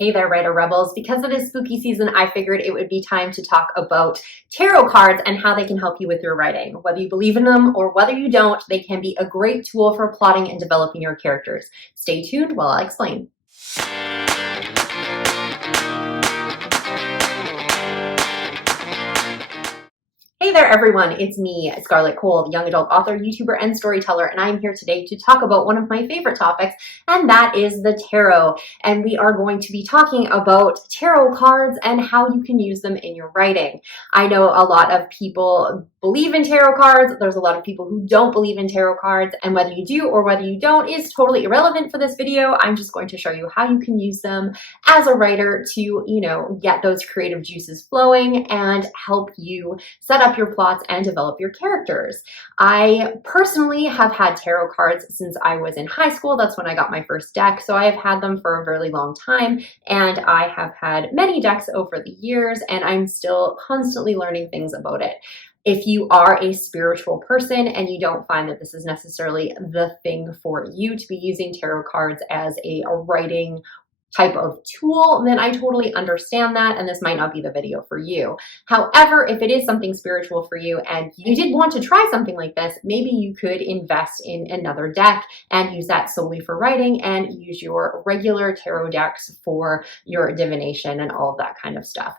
Hey there, writer rebels. Because it is spooky season, I figured it would be time to talk about tarot cards and how they can help you with your writing. Whether you believe in them or whether you don't, they can be a great tool for plotting and developing your characters. Stay tuned while I explain. Hey there, everyone. It's me, Scarlett Kol, young adult author, YouTuber, and storyteller, and I'm here today to talk about one of my favorite topics, and that is the tarot. And we are going to be talking about tarot cards and how you can use them in your writing. I know a lot of people believe in tarot cards. There's a lot of people who don't believe in tarot cards, and whether you do or whether you don't is totally irrelevant for this video. I'm just going to show you how you can use them as a writer to, get those creative juices flowing and help you set up your plots and develop your characters. I personally have had tarot cards since I was in high school. That's when I got my first deck. So I have had them for a very long time, and I have had many decks over the years, and I'm still constantly learning things about it. If you are a spiritual person and you don't find that this is necessarily the thing for you to be using tarot cards as a writing type of tool, then I totally understand that, and this might not be the video for you. However, if it is something spiritual for you and you did want to try something like this, maybe you could invest in another deck and use that solely for writing and use your regular tarot decks for your divination and all of that kind of stuff.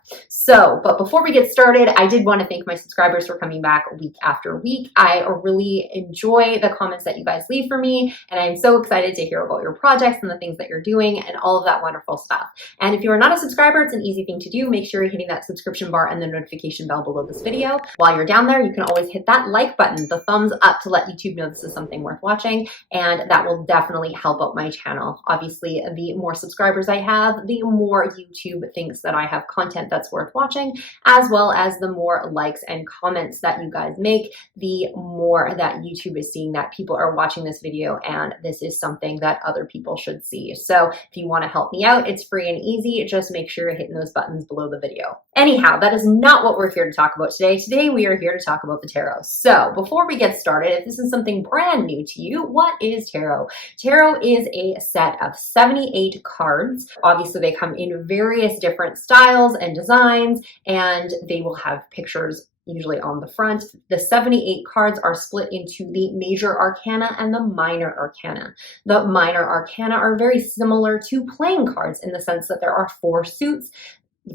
But before we get started, I did want to thank my subscribers for coming back week after week. I really enjoy the comments that you guys leave for me, and I'm so excited to hear about your projects and the things that you're doing and all of that wonderful stuff. And if you are not a subscriber, it's an easy thing to do. Make sure you're hitting that subscription bar and the notification bell below this video. While you're down there, you can always hit that like button, the thumbs up, to let YouTube know this is something worth watching, and that will definitely help out my channel. Obviously, the more subscribers I have, the more YouTube thinks that I have content that's worth watching, as well as the more likes and comments that you guys make, the more that YouTube is seeing that people are watching this video and this is something that other people should see. So if you want to help me out, it's free and easy. Just make sure you're hitting those buttons below the video. Anyhow, that is not what we're here to talk about today. Today, we are here to talk about the tarot. So before we get started, if this is something brand new to you, what is tarot? Tarot is a set of 78 cards. Obviously, they come in various different styles and designs, and they will have pictures usually on the front. The 78 cards are split into the major arcana and the minor arcana. The minor arcana are very similar to playing cards in the sense that there are 4 suits.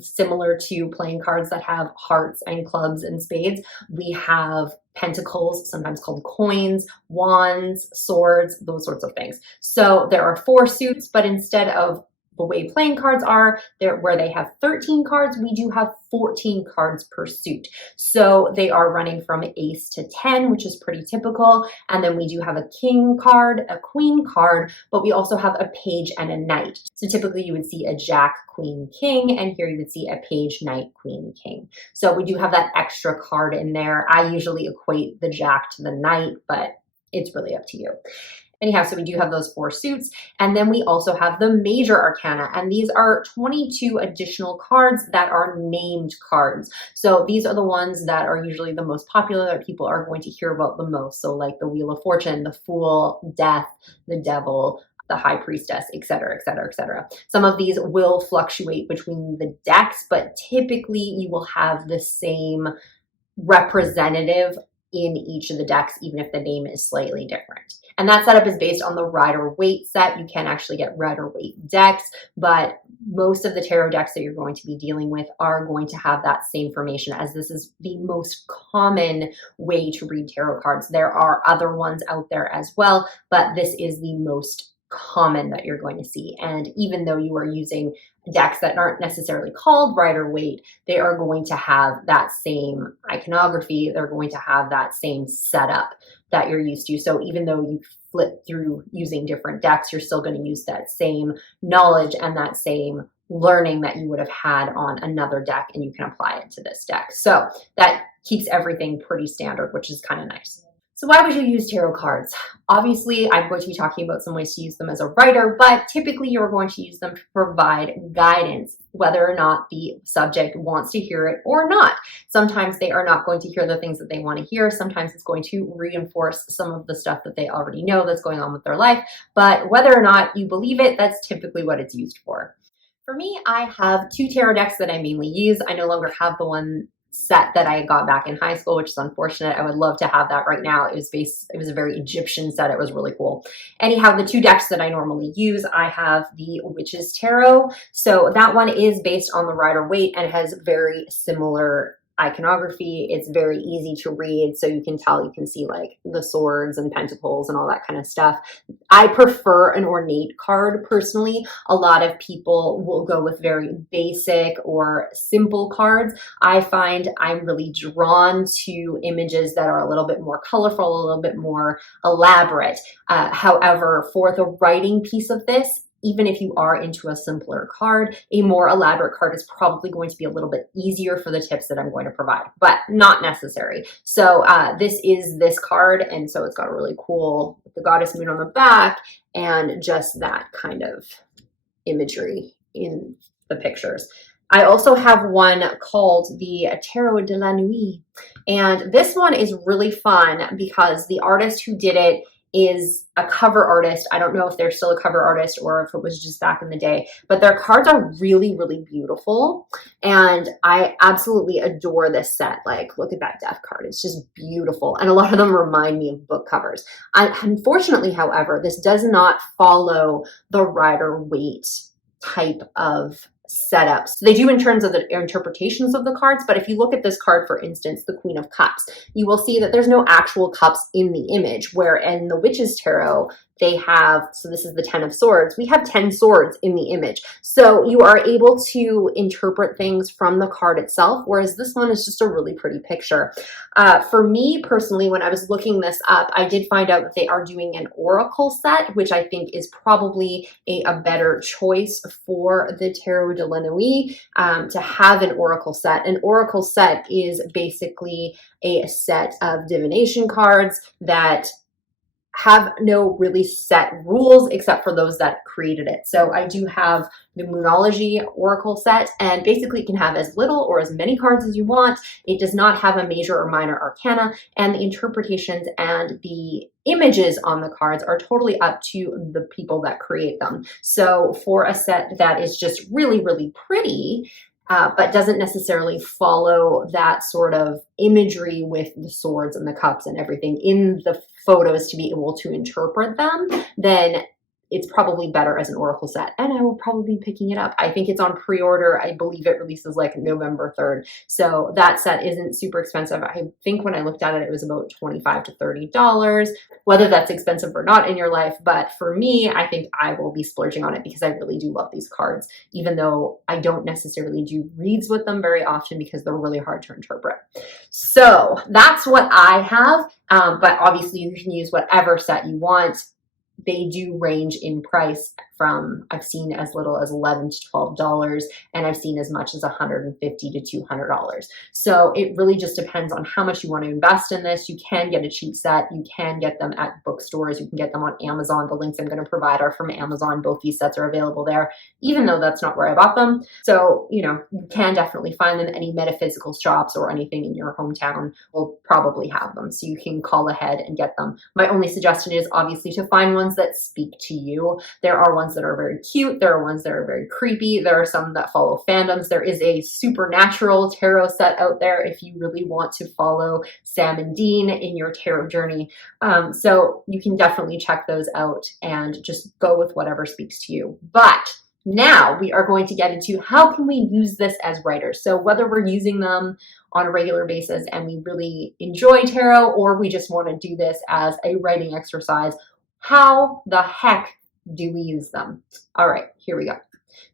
Similar to playing cards that have hearts and clubs and spades, we have pentacles, sometimes called coins, wands, swords, those sorts of things. So there are 4 suits, but instead of the way playing cards are, where they have 13 cards, we do have 14 cards per suit. So they are running from ace to 10, which is pretty typical. And then we do have a king card, a queen card, but we also have a page and a knight. So typically you would see a jack, queen, king, and here you would see a page, knight, queen, king. So we do have that extra card in there. I usually equate the jack to the knight, but it's really up to you. Anyhow, so we do have those 4 suits, and then we also have the major arcana, and these are 22 additional cards that are named cards. So these are the ones that are usually the most popular, that people are going to hear about the most. So like the Wheel of Fortune, the Fool, Death, the Devil, the High Priestess, etc., etc., etc. Some of these will fluctuate between the decks, but typically you will have the same representative in each of the decks, even if the name is slightly different. And that setup is based on the Rider-Waite set. You can actually get Rider-Waite decks, but most of the tarot decks that you're going to be dealing with are going to have that same formation, as this is the most common way to read tarot cards. There are other ones out there as well, but this is the most common that you're going to see. And even though you are using decks that aren't necessarily called Rider-Waite, they are going to have that same iconography. They're going to have that same setup that you're used to. So even though you flip through using different decks, you're still going to use that same knowledge and that same learning that you would have had on another deck, and you can apply it to this deck. So that keeps everything pretty standard, which is kind of nice. So why would you use tarot cards? Obviously, I'm going to be talking about some ways to use them as a writer, but typically you're going to use them to provide guidance, whether or not the subject wants to hear it or not. Sometimes they are not going to hear the things that they want to hear. Sometimes it's going to reinforce some of the stuff that they already know that's going on with their life. But whether or not you believe it, that's typically what it's used for. For me, I have two tarot decks that I mainly use. I no longer have the one set that I got back in high school, which is unfortunate. I would love to have that right now. It was a very Egyptian set. It was really cool. Anyhow, the two decks that I normally use, I have the Witch's Tarot. So that one is based on the Rider-Waite and has very similar iconography. It's very easy to read, so you can see like the swords and pentacles and all that kind of stuff. I prefer an ornate card personally. A lot of people will go with very basic or simple cards. I find I'm really drawn to images that are a little bit more colorful, a little bit more elaborate. However, for the writing piece of this, even if you are into a simpler card, a more elaborate card is probably going to be a little bit easier for the tips that I'm going to provide, but not necessary. So this is this card, and so it's got a really cool, the goddess moon on the back, and just that kind of imagery in the pictures. I also have one called the Tarot de la Nuit, and this one is really fun because the artist who did it is a cover artist. I don't know if they're still a cover artist or if it was just back in the day, but their cards are really, really beautiful. And I absolutely adore this set. Like, look at that death card. It's just beautiful. And a lot of them remind me of book covers. Unfortunately, however, this does not follow the Rider-Waite type of setups. So they do in terms of the interpretations of the cards, but if you look at this card, for instance, the Queen of Cups, you will see that there's no actual cups in the image, where in the Witch's Tarot, they have, so this is the 10 of Swords, we have 10 swords in the image. So you are able to interpret things from the card itself, whereas this one is just a really pretty picture. For me personally, when I was looking this up, I did find out that they are doing an oracle set, which I think is probably a better choice for the Tarot de la Nuit, to have an oracle set. An oracle set is basically a set of divination cards that have no really set rules except for those that created it. So I do have the Moonology Oracle set, and basically it can have as little or as many cards as you want. It does not have a major or minor arcana, and the interpretations and the images on the cards are totally up to the people that create them. So for a set that is just really, really pretty, but doesn't necessarily follow that sort of imagery with the swords and the cups and everything in the photos to be able to interpret them, then it's probably better as an oracle set, and I will probably be picking it up. I think it's on pre-order. I believe it releases like November 3rd. So that set isn't super expensive. I think when I looked at it, it was about $25 to $30, whether that's expensive or not in your life. But for me, I think I will be splurging on it because I really do love these cards, even though I don't necessarily do reads with them very often because they're really hard to interpret. So that's what I have. But obviously you can use whatever set you want. They do range in price from, I've seen as little as $11 to $12, and I've seen as much as $150 to $200. So it really just depends on how much you want to invest in this. You can get a cheap set. You can get them at bookstores. You can get them on Amazon. The links I'm going to provide are from Amazon. Both these sets are available there, even though that's not where I bought them. So, you know, you can definitely find them. Any metaphysical shops or anything in your hometown will probably have them. So you can call ahead and get them. My only suggestion is obviously to find ones that speak to you. There are ones that are very cute. There are ones that are very creepy. There are some that follow fandoms. There is a supernatural tarot set out there if you really want to follow Sam and Dean in your tarot journey. So you can definitely check those out and just go with whatever speaks to you. But now we are going to get into how can we use this as writers. So whether we're using them on a regular basis and we really enjoy tarot, or we just want to do this as a writing exercise, how the heck do we use them? All right, here we go.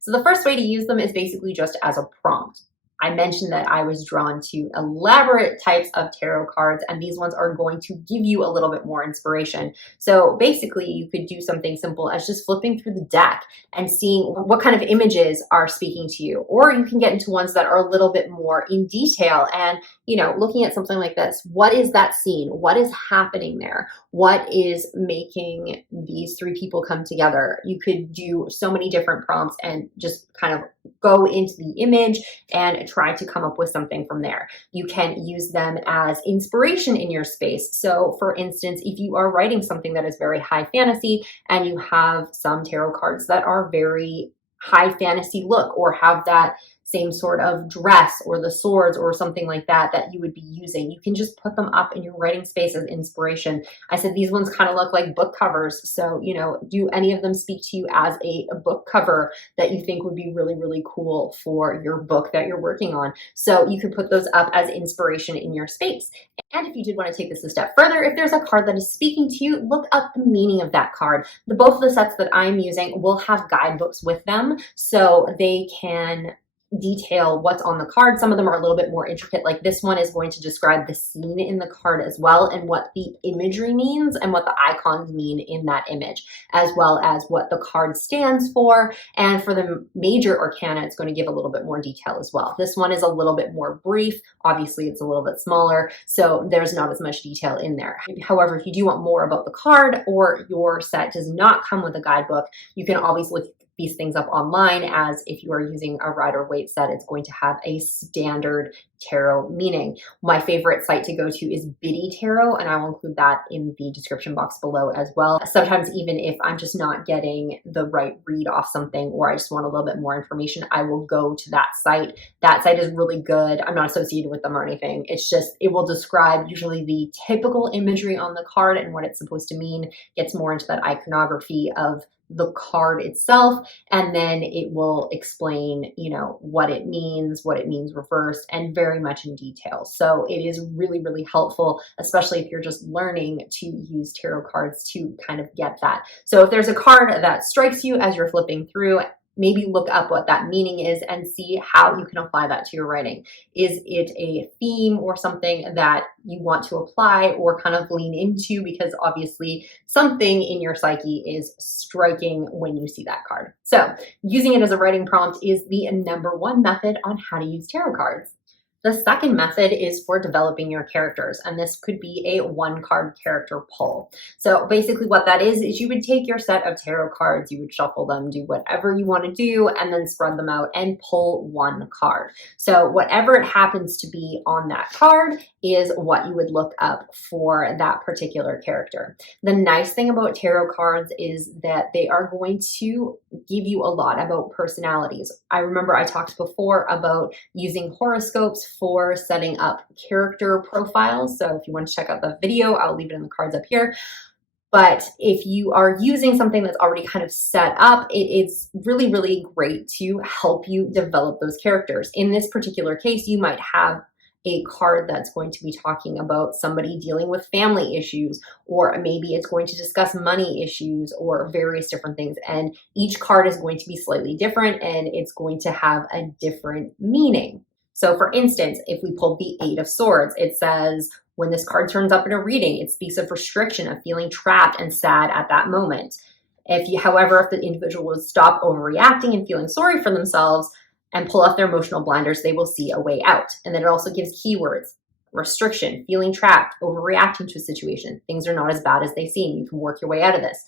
So the first way to use them is basically just as a prompt. I mentioned that I was drawn to elaborate types of tarot cards, and these ones are going to give you a little bit more inspiration. So basically, you could do something simple as just flipping through the deck and seeing what kind of images are speaking to you. Or you can get into ones that are a little bit more in detail and, you know, looking at something like this. What is that scene? What is happening there? What is making these three people come together? You could do so many different prompts and just kind of go into the image and try to come up with something from there. You can use them as inspiration in your space. So for instance, if you are writing something that is very high fantasy and you have some tarot cards that are very high fantasy look or have that same sort of dress or the swords or something like that that you would be using. You can just put them up in your writing space as inspiration. I said these ones kind of look like book covers. So, you know, do any of them speak to you as a book cover that you think would be really, really cool for your book that you're working on? So you could put those up as inspiration in your space. And if you did want to take this a step further, if there's a card that is speaking to you, look up the meaning of that card. Both of the sets that I'm using will have guidebooks with them, so they can detail what's on the card. Some of them are a little bit more intricate, like this one is going to describe the scene in the card as well, and what the imagery means and what the icons mean in that image, as well as what the card stands for. And for the major arcana, it's going to give a little bit more detail as well. This one is a little bit more brief. Obviously, it's a little bit smaller, so there's not as much detail in there. However, if you do want more about the card, or your set does not come with a guidebook, you can always look these things up online, as if you are using a Rider-Waite set, it's going to have a standard tarot meaning. My favorite site to go to is Biddy Tarot, and I will include that in the description box below as well. Sometimes even if I'm just not getting the right read off something, or I just want a little bit more information, I will go to that site. That site is really good. I'm not associated with them or anything. It's just, it will describe usually the typical imagery on the card and what it's supposed to mean. Gets more into that iconography of the card itself, and then it will explain, you know, what it means reversed, and very much in detail. So it is really, really helpful, especially if you're just learning to use tarot cards, to kind of get that. So if there's a card that strikes you as you're flipping through, maybe look up what that meaning is and see how you can apply that to your writing. Is it a theme or something that you want to apply or kind of lean into? Because obviously something in your psyche is striking when you see that card. So using it as a writing prompt is the #1 method on how to use tarot cards. The second method is for developing your characters, and this could be a 1-card character pull. So basically what that is you would take your set of tarot cards, you would shuffle them, do whatever you want to do, and then spread them out and pull 1 card. So whatever it happens to be on that card is what you would look up for that particular character. The nice thing about tarot cards is that they are going to give you a lot about personalities. I remember I talked before about using horoscopes for setting up character profiles. So if you want to check out the video, I'll leave it in the cards up here. But if you are using something that's already kind of set up, it's really, really great to help you develop those characters. In this particular case, you might have a card that's going to be talking about somebody dealing with family issues, or maybe it's going to discuss money issues or various different things. And each card is going to be slightly different, and it's going to have a different meaning. So for instance, if we pulled the 8 of Swords, it says, when this card turns up in a reading, it speaks of restriction, of feeling trapped and sad at that moment. However, if the individual would stop overreacting and feeling sorry for themselves and pull off their emotional blinders, they will see a way out. And then it also gives keywords: restriction, feeling trapped, overreacting to a situation. Things are not as bad as they seem. You can work your way out of this.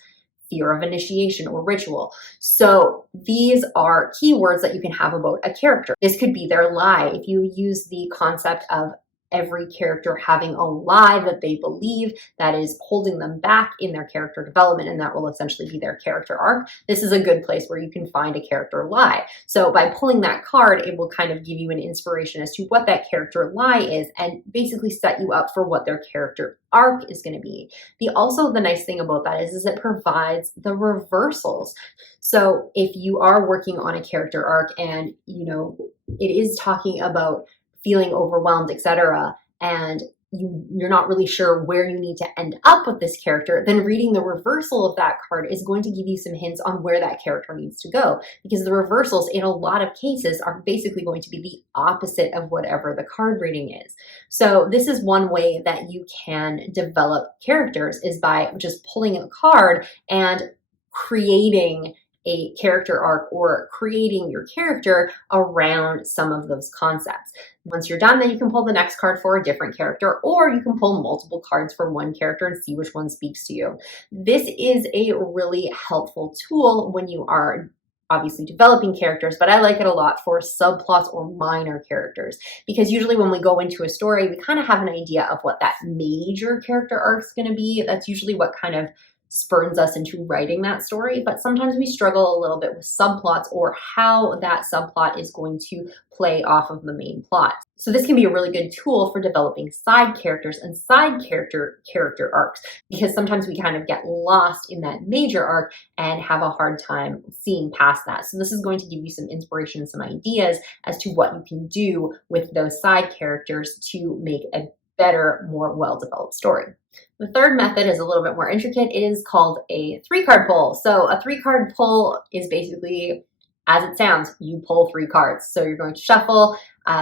Fear of initiation or ritual. So these are keywords that you can have about a character. This could be their lie. If you use the concept of every character having a lie that they believe that is holding them back in their character development, and that will essentially be their character arc, this is a good place where you can find a character lie. So by pulling that card, it will kind of give you an inspiration as to what that character lie is, and basically set you up for what their character arc is going to be. The nice thing about that is it provides the reversals. So if you are working on a character arc and, you know, it is talking about feeling overwhelmed, etc., and you're not really sure where you need to end up with this character, then reading the reversal of that card is going to give you some hints on where that character needs to go, because the reversals in a lot of cases are basically going to be the opposite of whatever the card reading is. So this is one way that you can develop characters, is by just pulling a card and creating a character arc, or creating your character around some of those concepts. Once you're done, then you can pull the next card for a different character, or you can pull multiple cards for one character and see which one speaks to you. This is a really helpful tool when you are obviously developing characters, but I like it a lot for subplots or minor characters, because usually when we go into a story, we kind of have an idea of what that major character arc is going to be. That's usually what kind of spurns us into writing that story, but sometimes we struggle a little bit with subplots or how that subplot is going to play off of the main plot. So this can be a really good tool for developing side characters and side character arcs, because sometimes we kind of get lost in that major arc and have a hard time seeing past that. So this is going to give you some inspiration, some ideas as to what you can do with those side characters to make a better, more well-developed story. The third method is a little bit more intricate. It is called a 3-card pull. So a 3-card pull is basically, as it sounds, you pull 3 cards. So you're going to shuffle,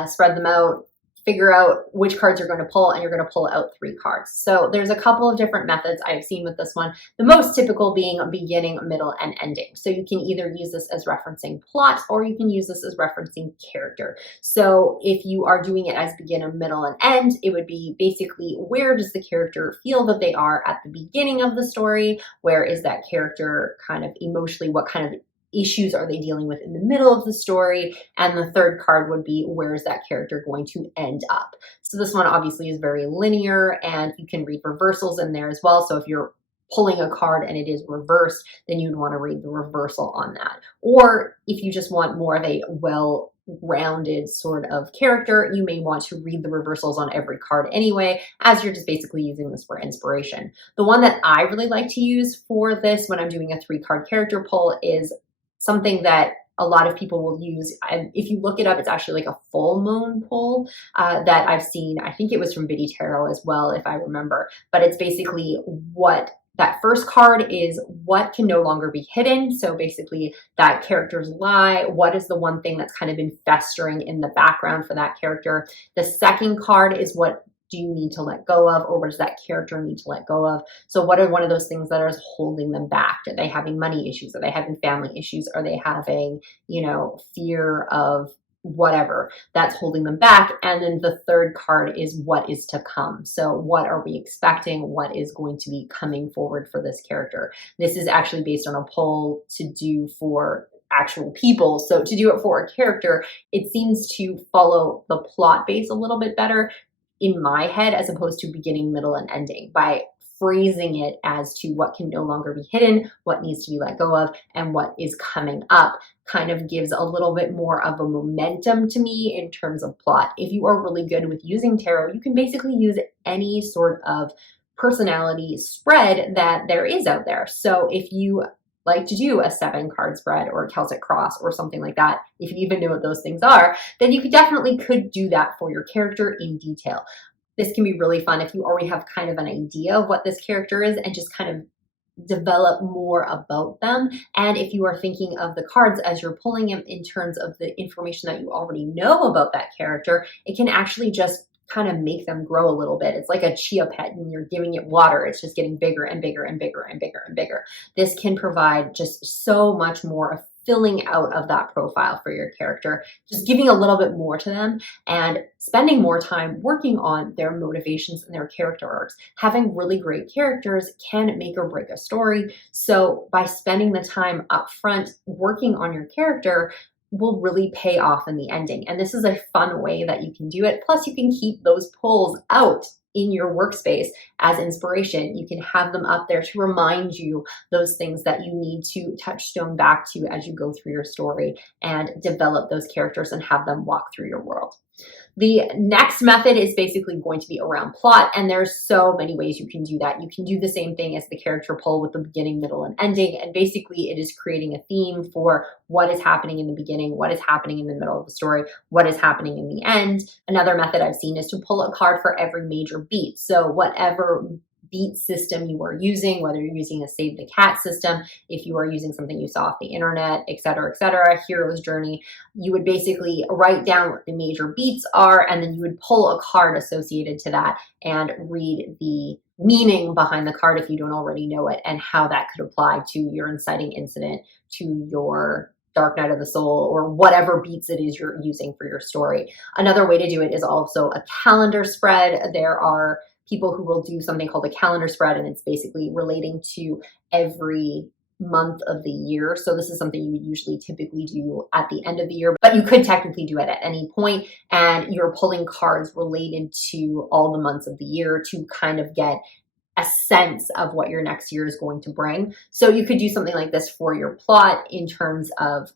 spread them out, figure out which cards you're going to pull, and you're going to pull out 3 cards. So there's a couple of different methods I've seen with this one. The most typical being a beginning, middle, and ending. So you can either use this as referencing plot, or you can use this as referencing character. So if you are doing it as begin, middle, and end, it would be basically, where does the character feel that they are at the beginning of the story? Where is that character kind of emotionally? What kind of issues are they dealing with in the middle of the story? And the third card would be, where is that character going to end up? So this one obviously is very linear, and you can read reversals in there as well. So if you're pulling a card and it is reversed, then you'd want to read the reversal on that. Or if you just want more of a well-rounded sort of character, you may want to read the reversals on every card anyway, as you're just basically using this for inspiration. The one that I really like to use for this when I'm doing a 3-card character pull is something that a lot of people will use. If you look it up, it's actually like a full moon pull that I've seen. I think it was from Biddy Tarot as well, if I remember. But it's basically what that first card is, what can no longer be hidden. So basically that character's lie. What is the one thing that's kind of been festering in the background for that character? The second card is, what do you need to let go of, or what does that character need to let go of? So what are one of those things that are holding them back? Are they having money issues? Are they having family issues? Are they having, fear of whatever that's holding them back? And then the third card is, what is to come? So what are we expecting? What is going to be coming forward for this character? This is actually based on a poll to do for actual people. So to do it for a character, it seems to follow the plot base a little bit better in my head, as opposed to beginning, middle, and ending, by phrasing it as to what can no longer be hidden, what needs to be let go of, and what is coming up. Kind of gives a little bit more of a momentum to me in terms of plot. If you are really good with using tarot, you can basically use any sort of personality spread that there is out there. So if you like to do a 7-card spread or a Celtic cross or something like that, if you even know what those things are, then you could do that for your character in detail. This can be really fun if you already have kind of an idea of what this character is, and just kind of develop more about them. And if you are thinking of the cards as you're pulling them in terms of the information that you already know about that character, it can actually just kind of make them grow a little bit. It's like a chia pet, and you're giving it water. It's just getting bigger and bigger and bigger and bigger and bigger. This can provide just so much more of filling out of that profile for your character, just giving a little bit more to them and spending more time working on their motivations and their character arcs. Having really great characters can make or break a story. So by spending the time up front working on your character, will really pay off in the ending. And this is a fun way that you can do it. Plus, you can keep those pulls out in your workspace as inspiration. You can have them up there to remind you those things that you need to touchstone back to as you go through your story and develop those characters and have them walk through your world. The next method is basically going to be around plot, and there's so many ways you can do that. You can do the same thing as the character pull with the beginning, middle, and ending, and basically it is creating a theme for what is happening in the beginning, what is happening in the middle of the story, what is happening in the end. Another method I've seen is to pull a card for every major beat. So whatever beat system you are using, whether you're using a Save the Cat system, if you are using something you saw off the internet, etc., hero's journey, you would basically write down what the major beats are, and then you would pull a card associated to that and read the meaning behind the card if you don't already know it, and how that could apply to your inciting incident, to your Dark Night of the Soul, or whatever beats it is you're using for your story. Another way to do it is also a calendar spread. There are people who will do something called a calendar spread, and it's basically relating to every month of the year. So this is something you would usually typically do at the end of the year, but you could technically do it at any point, and you're pulling cards related to all the months of the year to kind of get a sense of what your next year is going to bring. So you could do something like this for your plot in terms of,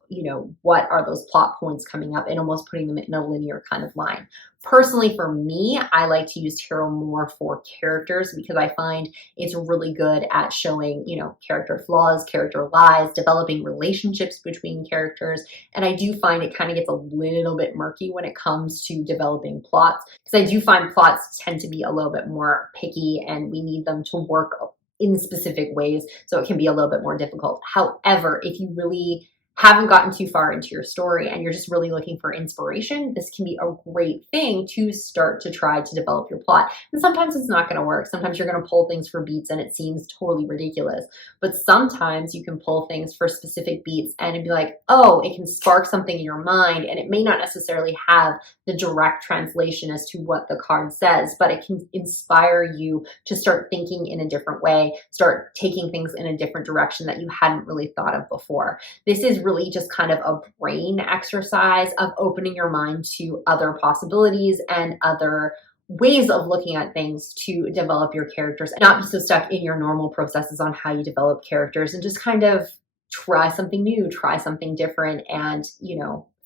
what are those plot points coming up and almost putting them in a linear kind of line. Personally, for me, I like to use tarot more for characters because I find it's really good at showing, character flaws, character lies, developing relationships between characters. And I do find it kind of gets a little bit murky when it comes to developing plots, because I do find plots tend to be a little bit more picky and we need them to work in specific ways. So it can be a little bit more difficult. However, if you really haven't gotten too far into your story and you're just really looking for inspiration, this can be a great thing to start to try to develop your plot. And sometimes it's not going to work. Sometimes you're going to pull things for beats and it seems totally ridiculous. But sometimes you can pull things for specific beats and it'd be like, oh, it can spark something in your mind, and it may not necessarily have the direct translation as to what the card says, but it can inspire you to start thinking in a different way, start taking things in a different direction that you hadn't really thought of before. This is really just kind of a brain exercise of opening your mind to other possibilities and other ways of looking at things to develop your characters and not be so stuck in your normal processes on how you develop characters, and just kind of try something new, try something different, and,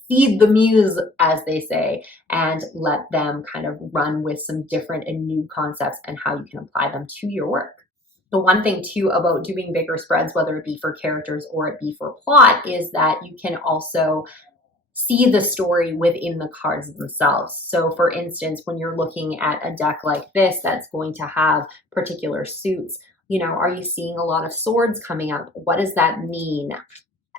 feed the muse, as they say, and let them kind of run with some different and new concepts and how you can apply them to your work. The one thing too about doing bigger spreads, whether it be for characters or it be for plot, is that you can also see the story within the cards themselves. So for instance, when you're looking at a deck like this that's going to have particular suits, are you seeing a lot of swords coming up? What does that mean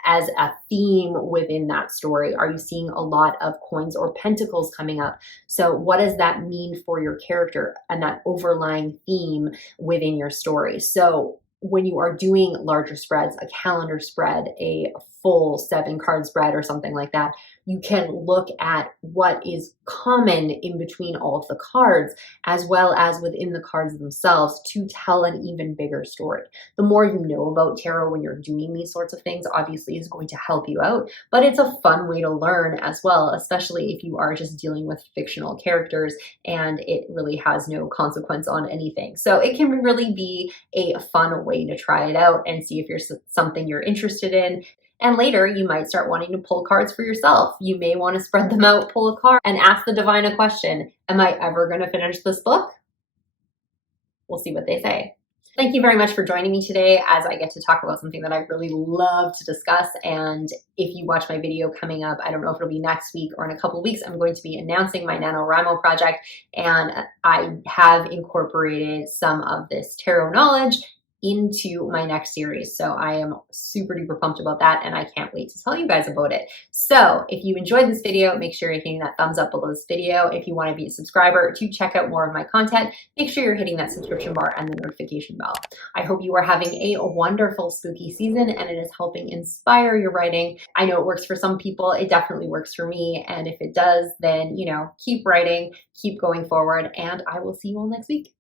as a theme within that story? Are you seeing a lot of coins or pentacles coming up? So what does that mean for your character and that overlying theme within your story? So when you are doing larger spreads, a calendar spread, a full 7-card spread or something like that, you can look at what is common in between all of the cards, as well as within the cards themselves, to tell an even bigger story. The more you know about tarot when you're doing these sorts of things, obviously is going to help you out, but it's a fun way to learn as well, especially if you are just dealing with fictional characters and it really has no consequence on anything. So it can really be a fun way to try it out and see if you're something you're interested in. And later, you might start wanting to pull cards for yourself. You may want to spread them out, pull a card, and ask the divine a question. Am I ever going to finish this book? We'll see what they say. Thank you very much for joining me today as I get to talk about something that I really love to discuss. And if you watch my video coming up, I don't know if it'll be next week or in a couple of weeks, I'm going to be announcing my NaNoWriMo project. And I have incorporated some of this tarot knowledge into my next series. So I am super duper pumped about that, and I can't wait to tell you guys about it. So if you enjoyed this video, make sure you're hitting that thumbs up below this video. If you want to be a subscriber to check out more of my content, make sure you're hitting that subscription bar and the notification bell. I hope you are having a wonderful spooky season and it is helping inspire your writing. I know it works for some people. It definitely works for me. And if it does, then, keep writing, keep going forward, and I will see you all next week.